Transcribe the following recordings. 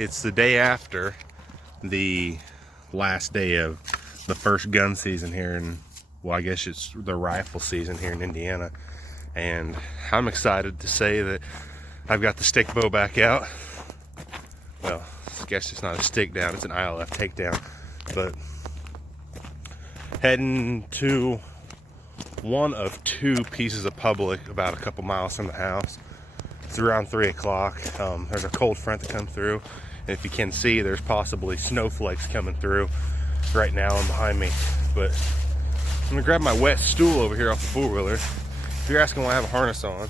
it's the day after the last day of the first gun season here in, well, I guess it's the rifle season here in Indiana. And I'm excited to say that I've got the stick bow back out. Well, I guess it's not a stick down, it's an ILF takedown. But heading to one of two pieces of public about a couple miles from the house. It's around 3 o'clock. There's a cold front that comes through, and if you can see, there's possibly snowflakes coming through right now and behind me. But I'm gonna grab my wet stool over here off the four-wheeler. If you're asking why I have a harness on,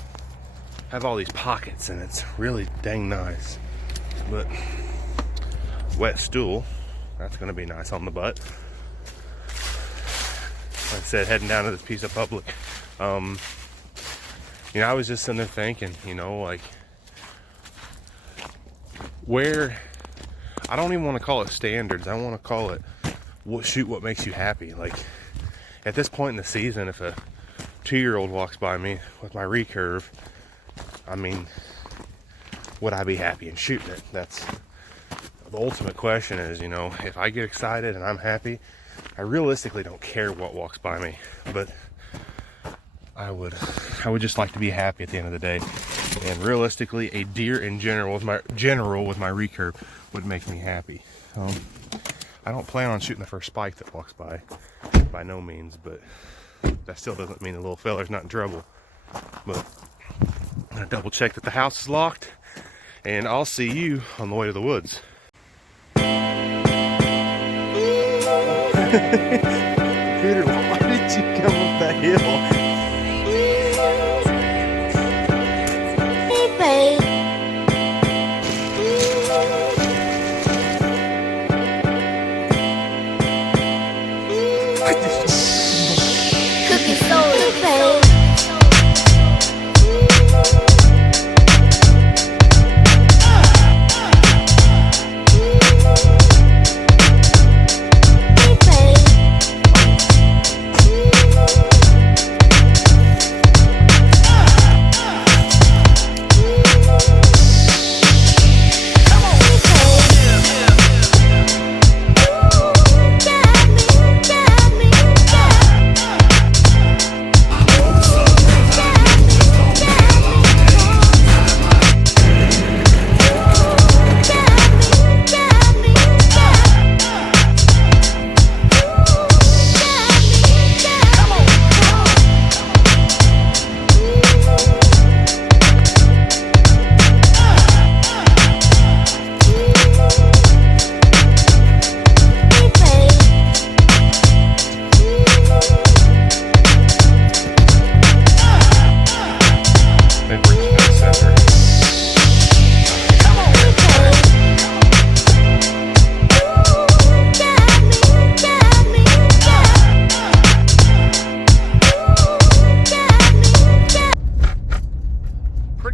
I have all these pockets and it's really dang nice. But wet stool, that's gonna be nice on the butt. Like I said, heading down to this piece of public. I was just sitting there thinking, like, where, I don't even want to call it standards. I want to call it shoot what makes you happy. Like, at this point in the season, if a 2-year-old walks by me with my recurve, I mean, would I be happy and shooting it? That's the ultimate question is, if I get excited and I'm happy, I realistically don't care what walks by me, but I would just like to be happy at the end of the day. And realistically, a deer in general with my recurve would make me happy. I don't plan on shooting the first spike that walks by no means, but that still doesn't mean the little feller's not in trouble. But I'm gonna double check that the house is locked, and I'll see you on the way to the woods. Peter, why did you come up that hill?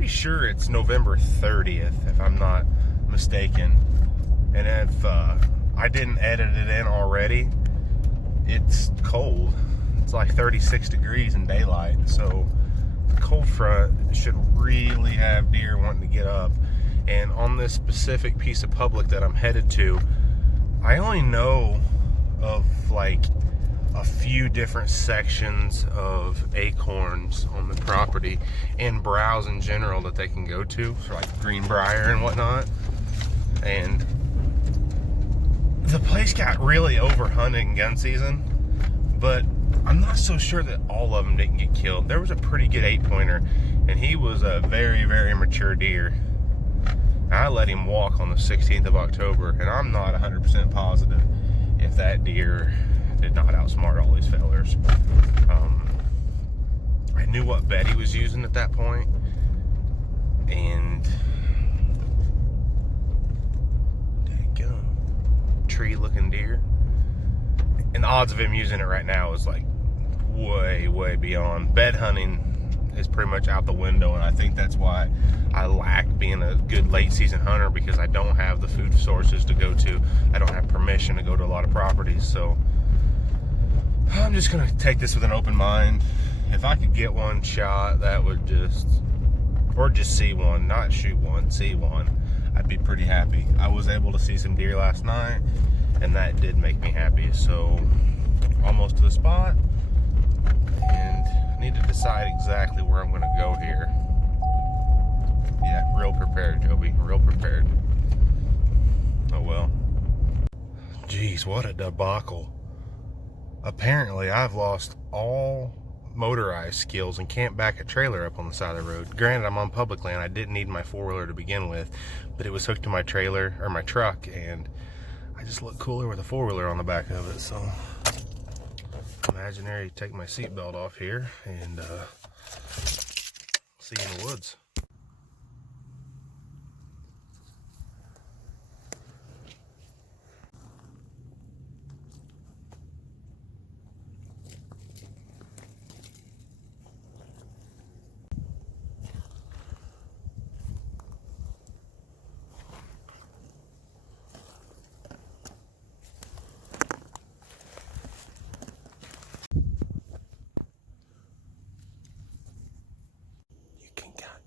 Sure, it's November 30th if I'm not mistaken, and if I didn't edit it in already, it's cold. It's like 36 degrees in daylight, so the cold front should really have deer wanting to get up. And on this specific piece of public that I'm headed to, I only know of like a few different sections of acorns on the property and browse in general that they can go to, for like Greenbrier and whatnot. And the place got really overhunted in gun season, but I'm not so sure that all of them didn't get killed. There was a pretty good 8-pointer, and he was a very, very mature deer. I let him walk on the 16th of October, and I'm not 100% positive if that deer did not outsmart all these fellers. I knew what bed he was using at that point, and daggum, tree-looking deer. And the odds of him using it right now is like way, way beyond. Bed hunting is pretty much out the window, and I think that's why I lack being a good late season hunter, because I don't have the food sources to go to. I don't have permission to go to a lot of properties, so I'm just gonna take this with an open mind. If I could get one shot, that would just, or just see one, not shoot one, see one, I'd be pretty happy. I was able to see some deer last night, and that did make me happy. So almost to the spot, and I need to decide exactly where I'm going to go here. Yeah, real prepared, Joby, real prepared. Oh well. Jeez, what a debacle. Apparently I've lost all motorized skills and can't back a trailer up on the side of the road. Granted, I'm on public land. I didn't need my four-wheeler to begin with, but it was hooked to my trailer, or my truck, and I just look cooler with a four-wheeler on the back of it. So imaginary take my seatbelt off here and see you in the woods.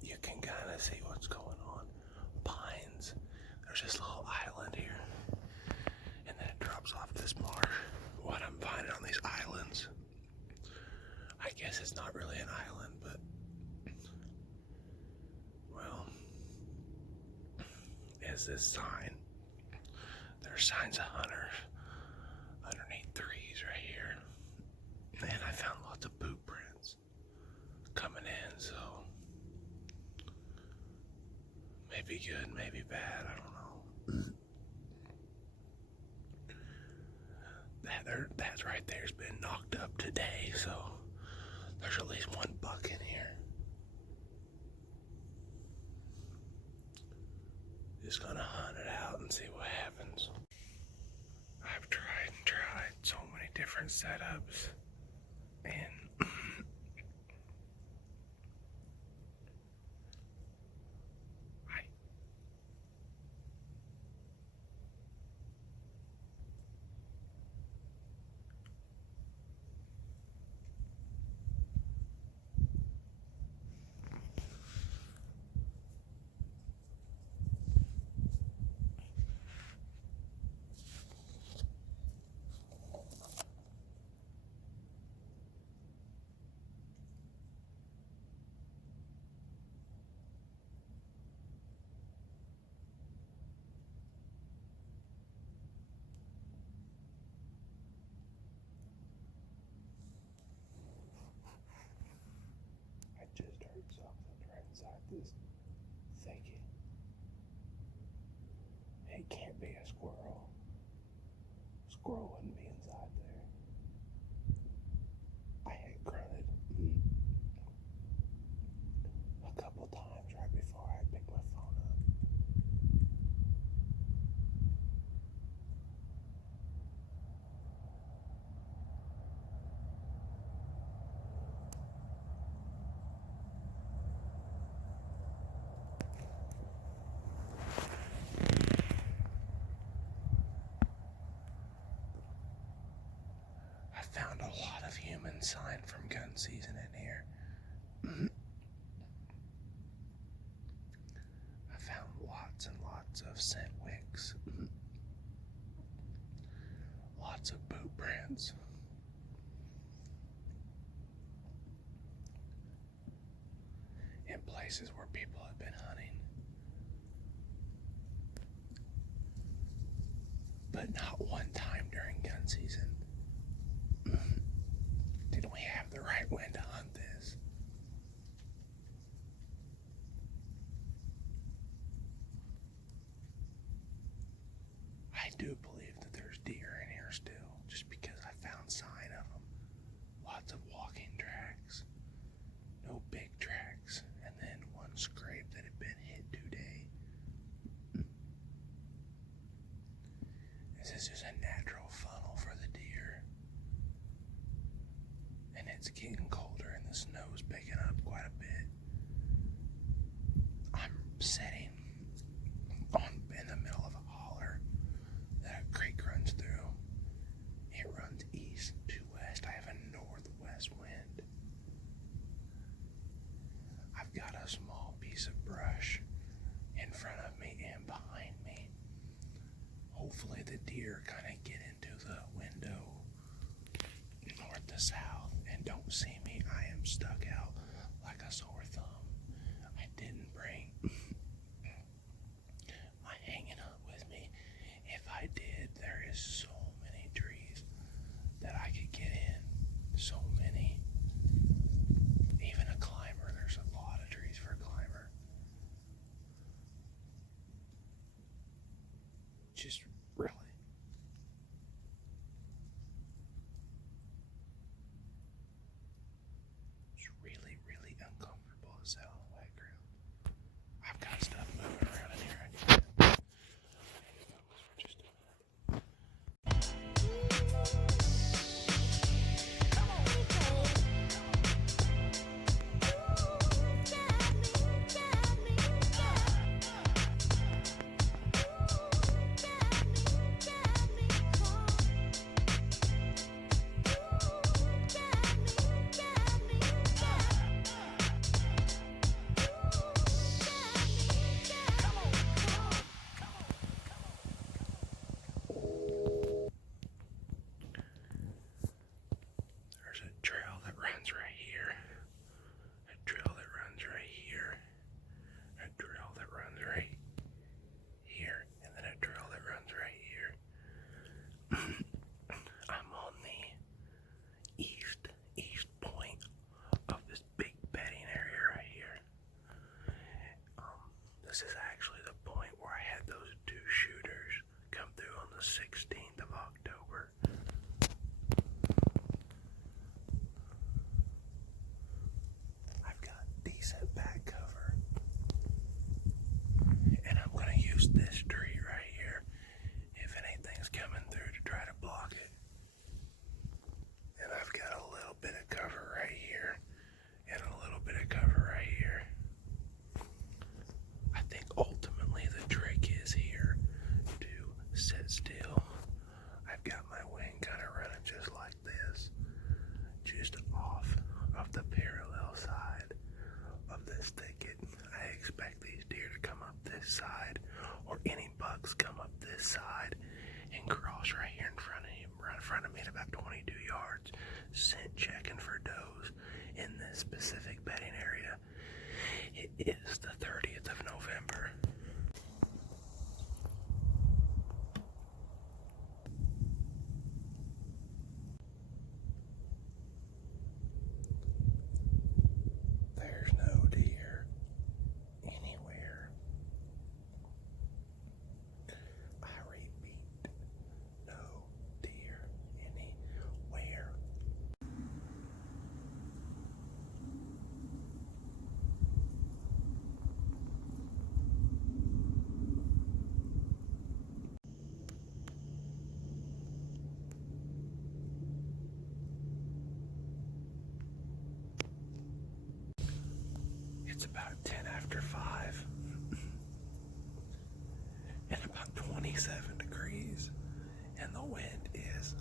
You can kind of see what's going on. Pines. There's this little island here, and then it drops off this marsh. What I'm finding on these islands, I guess it's not really an island, but well, is this sign. There's signs of hunters underneath trees right here, and I found lots of boot prints coming in, so maybe good, maybe bad, I don't know. That right there's been knocked up today, so there's at least one buck in here. Just gonna hunt it out and see what happens. I've tried and tried so many different setups, and I just heard something right inside this thicket. It can't be a squirrel. Squirrel wouldn't be inside there. I had grunted a couple times right before I picked my phone up. I found a lot of human sign from gun season in here. I found lots and lots of scent wicks. Lots of boot prints. In places where people have been hunting. But not one time during gun season did we have the right wind to hunt this. I do believe that there's deer in here still, just because I found sign of them. Lots of walking tracks, no big tracks, and then one scrape that had been hit today. This is just a natural funnel for the deer. And it's getting colder and the snow's picking up quite a bit. I'm sitting in the middle of a holler that a creek runs through. It runs east to west. I have a northwest wind. I've got a small piece of brush in front of me and behind hopefully the deer kind of get into the window north to south and don't see me. I am stuck out like a sore thumb. I didn't bring my hanging up with me. If I did, there is so many trees that I could get in. So many. Even a climber, there's a lot of trees for a climber. Just really. It's really, really uncomfortable to sit on the wet ground. I've got stuff moving around in here. I need to focus for just a minute. There's a trail that runs right here, a trail that runs right here, a trail that runs right here, and then a trail that runs right here. I'm on the east point of this big bedding area right here. This is actually the point where I had those two shooters come through on the 16th of October. I've got decent back cover, and I'm going to use this tree right here if anything's coming through to try to block it. And I've got a little bit of cover right here and a little bit of cover right here. I think ultimately the trick is here to sit still. I've got my wing kind of running just like this, just off of the parallel side of this thicket. I expect these deer to come up this side, or any bucks come up this side and cross right here in front of me at about 22 yards, scent checking for does in this specific bedding area. It is the 30th of November. There's no deer anywhere. I repeat, no deer anywhere. It's about 10 after 5 and about 27 degrees, and the wind is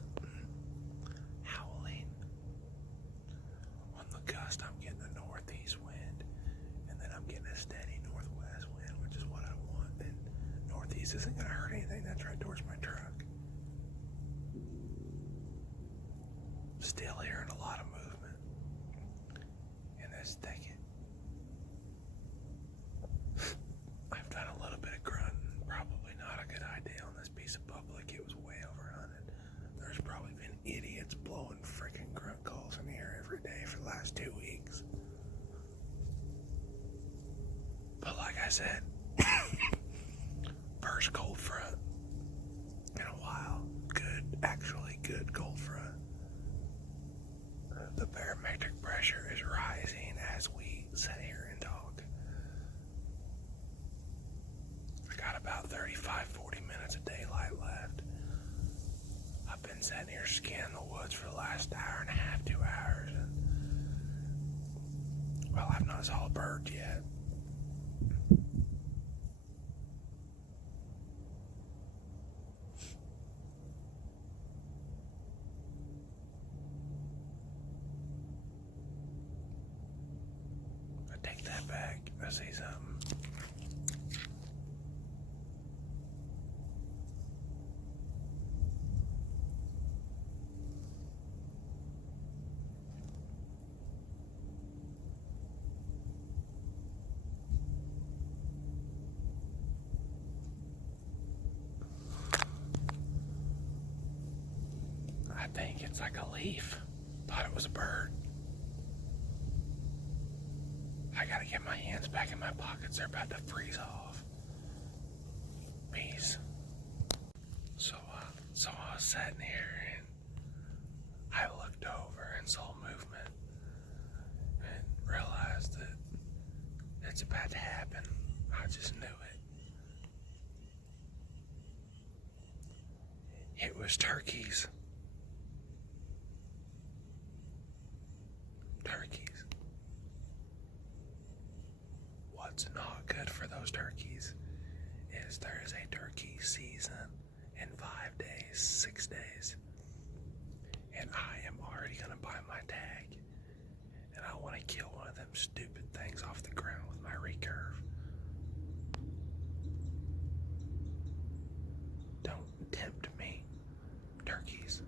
howling. On the gust, I'm getting a northeast wind, and then I'm getting a steady northwest wind, which is what I want. And northeast isn't going to hurt anything. That's right towards my truck. Still hearing a lot of movement in this thicket. I've done a little bit of grunting. Probably not a good idea on this piece of public. It was way overhunted. There's probably been idiots blowing freaking grunt calls in here every day for the last 2 weeks. But like I said, first cold front in a while. Actually good cold front. The barometric pressure is rising as we sit here and talk. I got about 35-40 minutes of daylight left. I've been sitting here scanning the woods for the last hour and a half, 2 hours. And, well, I've not saw a bird yet. I take that back. I see something. It's like a leaf. Thought it was a bird. I gotta get my hands back in my pockets. They're about to freeze off. Peace. So I was sitting here and I looked over and saw movement and realized that it's about to happen. I just knew it. It was turkeys. Turkeys. What's not good for those turkeys is there is a turkey season in 5 days, 6 days. And I am already going to buy my tag. And I want to kill one of them stupid things off the ground with my recurve. Don't tempt me, turkeys.